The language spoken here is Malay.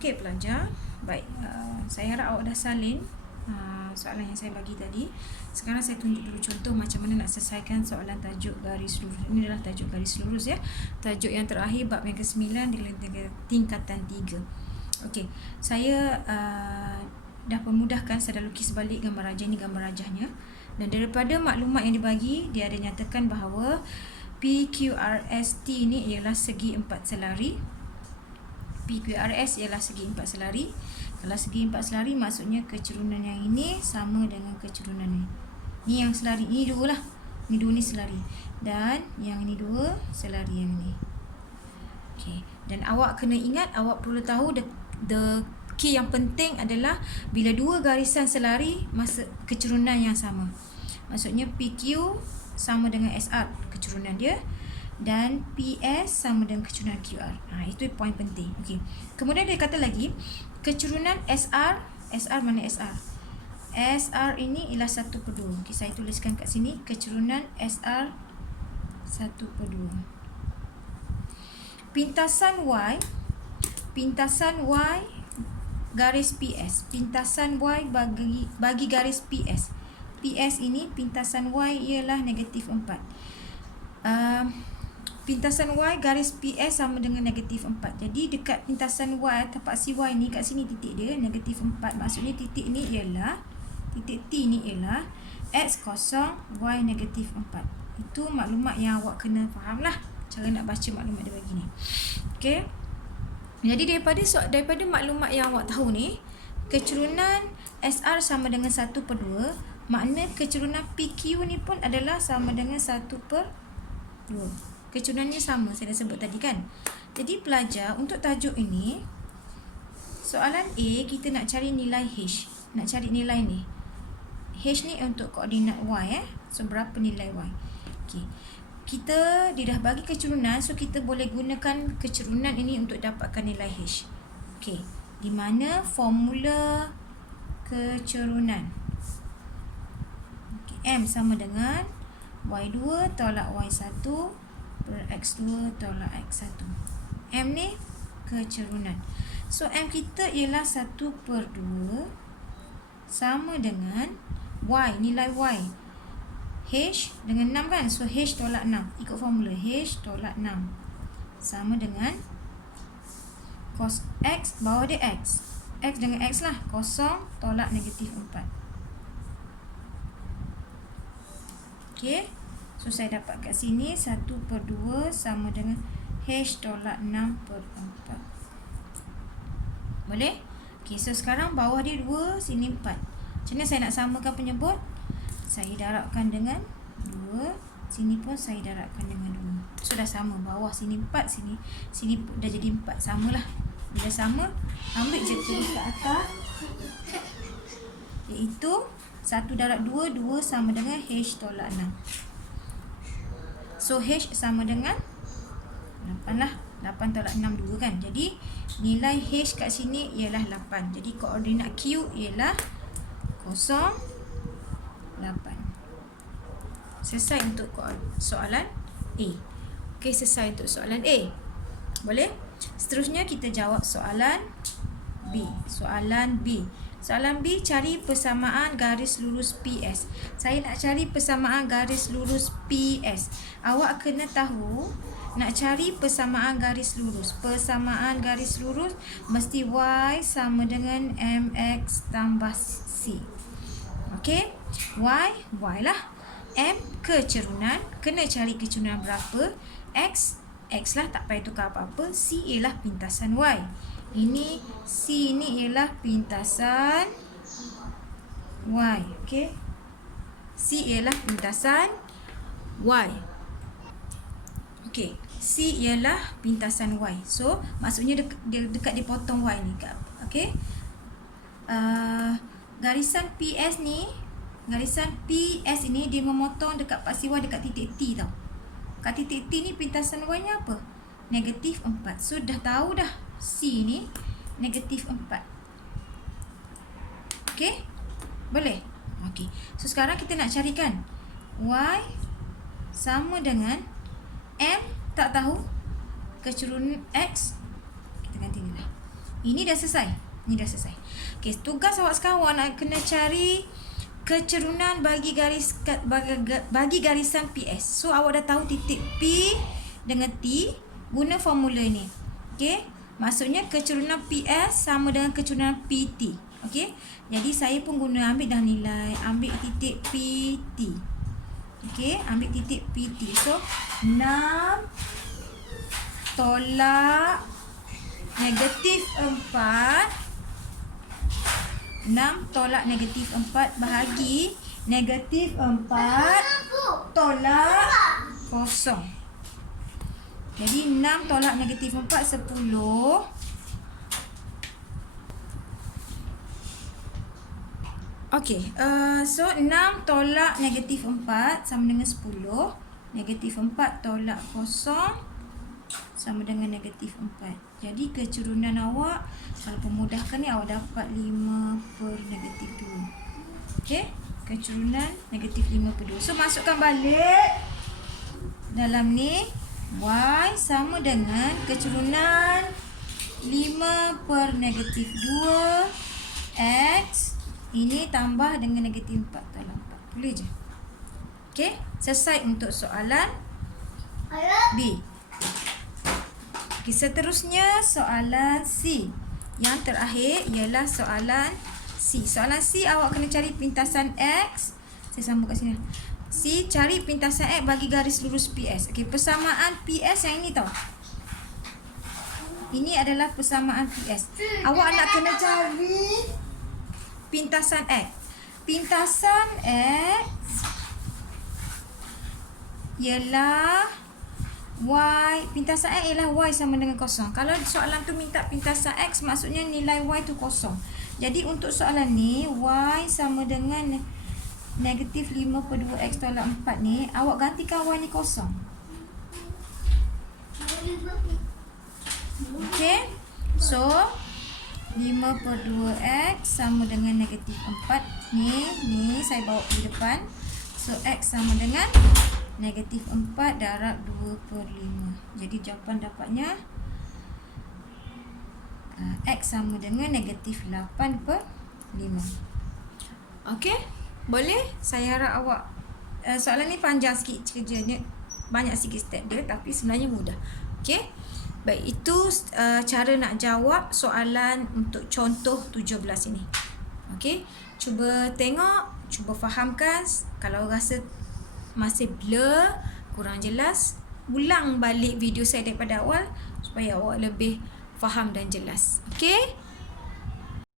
Okey pelajar, baik, saya harap awak dah salin soalan yang saya bagi tadi. Sekarang saya tunjuk dulu contoh macam mana nak selesaikan soalan tajuk garis lurus. Ini adalah tajuk garis lurus ya. Tajuk yang terakhir bab yang ke-9 di tingkatan 3. Okey, saya dah pemudahkan, saya dah lukis balik gambar rajah. Ini gambar rajahnya. Dan daripada maklumat yang dibagi, dia ada nyatakan bahawa PQRST ini ialah segi 4 selari. PQRS ialah segi 4 selari. Kalau segi 4 selari, maksudnya kecerunan yang ini sama dengan kecerunan ni. Ni yang selari, ini dua lah. Ni dua ni selari. Dan yang ni dua selari yang ni. Okay. Dan awak kena ingat, awak perlu tahu the key yang penting adalah bila dua garisan selari, masa kecerunan yang sama. Maksudnya PQ sama dengan SR, kecerunan dia. Dan PS sama dengan kecerunan QR. Itu poin penting. Okey. Kemudian dia kata lagi, kecerunan SR, SR mana SR? SR ini ialah 1/2. Okey, saya tuliskan kat sini, kecerunan SR 1/2. Pintasan Y garis PS. Pintasan Y bagi garis PS. PS ini pintasan Y ialah -4. Pintasan Y garis PS sama dengan -4. Jadi dekat pintasan Y, tapak si Y ni, kat sini titik dia -4. Maksudnya titik ni ialah, titik T ni ialah X kosong Y -4. Itu maklumat yang awak kena faham lah, cara nak baca maklumat dia bagi ni. Okay. Jadi daripada maklumat yang awak tahu ni, kecerunan SR sama dengan 1/2. Makna kecerunan PQ ni pun adalah sama dengan 1/2. Kecurunannya sama, saya dah sebut tadi kan. Jadi pelajar, untuk tajuk ini, soalan A, kita nak cari nilai H. Nak cari nilai ni. H ni untuk koordinat Y. So berapa nilai Y? Okay. Dia dah bagi kecerunan, so kita boleh gunakan kecerunan ini untuk dapatkan nilai H. Okay. Di mana formula kecerunan? Okay. M sama dengan Y2 tolak Y1 per X2 tolak X1. M ni kecerunan. So M kita ialah 1/2 sama dengan Y, nilai Y. H dengan 6 kan? So H tolak 6. Ikut formula H tolak 6 sama dengan cos X, bawah dia X. X dengan X lah. Kosong tolak -4. Okay. So saya dapat kat sini 1/2 sama dengan H tolak 6/4. Boleh? Okay, so sekarang bawah dia 2, sini 4. Macam mana saya nak samakan penyebut? Saya darabkan dengan 2. Sini pun saya darabkan dengan 2. So dah sama. Bawah sini 4, sini dah jadi 4. Samalah. Bila sama, ambil je tulis kat atas. Iaitu 1 darab 2, 2 sama dengan H tolak 6. So H sama dengan 8 lah. 8 tolak 6, 2 kan. Jadi nilai H kat sini ialah 8. Jadi koordinat Q ialah 0, 8. Selesai untuk soalan A. Okey, selesai untuk soalan A. Boleh? Seterusnya kita jawab soalan B. Soalan B. Soalan B, cari persamaan garis lurus PS. Saya nak cari persamaan garis lurus PS. Awak kena tahu, nak cari persamaan garis lurus. Persamaan garis lurus mesti Y sama dengan MX tambah C. Okey? Y lah. M kecerunan, kena cari kecerunan berapa. X lah, tak payah tukar apa-apa. C ialah pintasan Y. Ini C ni ialah pintasan Y. Okey. C ialah pintasan Y. Okey. C ialah pintasan Y. So maksudnya dekat dipotong Y ni. Okey. Garisan PS ni, garisan PS ini dia memotong dekat paksi Y dekat titik T tau. Kat titik T ni pintasan Y nya apa? -4. So dah tahu dah C ni -4. Okey? Boleh? Okey. So sekarang kita nak carikan Y sama dengan M, tak tahu. Kecerunan X, kita ganti ni lah. Ini dah selesai. Ini dah selesai. Okey, tugas awak sekarang awak nak kena cari kecerunan bagi garisan PS. So awak dah tahu titik P dengan T, guna formula ni. Okey, maksudnya kecerunan PS sama dengan kecerunan PT. Okey, jadi saya pun guna ambil dah nilai, ambil titik PT. Okey, ambil titik PT. So 6 tolak negatif 4, 6 tolak negatif 4 bahagi negatif 4 tolak 0. Jadi 6 tolak negatif 4, 10. Okey, so 6 tolak negatif 4 sama dengan 10. Negatif 4 tolak 0 sama dengan negatif 4. Jadi kecerunan awak, kalau pemudahkan ni, awak dapat 5 per negatif 2. Okey, kecerunan negatif 5 per 2. So masukkan balik dalam ni, Y sama dengan kecerunan 5 per negatif 2 X. Ini tambah dengan negatif 4 tolak 4. Boleh je. Okey, selesai untuk soalan B. Okay, seterusnya soalan C. Yang terakhir ialah soalan C. Soalan C awak kena cari pintasan X. Saya sambung kat sini. C, cari pintasan X bagi garis lurus PS. Okey, persamaan PS yang ini tau. Ini adalah persamaan PS. Awak nak kena cari pintasan X. Pintasan X ialah Y, pintasan X ialah Y sama dengan 0. Kalau soalan tu minta pintasan X, maksudnya nilai Y tu 0. Jadi untuk soalan ni, Y sama dengan negatif 5 per 2X tolak 4 ni, awak gantikan Y ni 0. Okay, so 5 per 2X sama dengan negatif 4. Ni saya bawa di depan. So X sama dengan negatif 4 darab 2 per 5. Jadi jawapan dapatnya X sama dengan negatif 8 per 5. Okey, boleh? Saya harap awak, soalan ni panjang sikit kerjanya, banyak sikit step dia, tapi sebenarnya mudah. Okey, baik, itu cara nak jawab soalan untuk contoh 17 ini. Okey, cuba tengok, cuba fahamkan. Kalau rasa masih blur, kurang jelas, ulang balik video saya daripada awal supaya awak lebih faham dan jelas. Okey?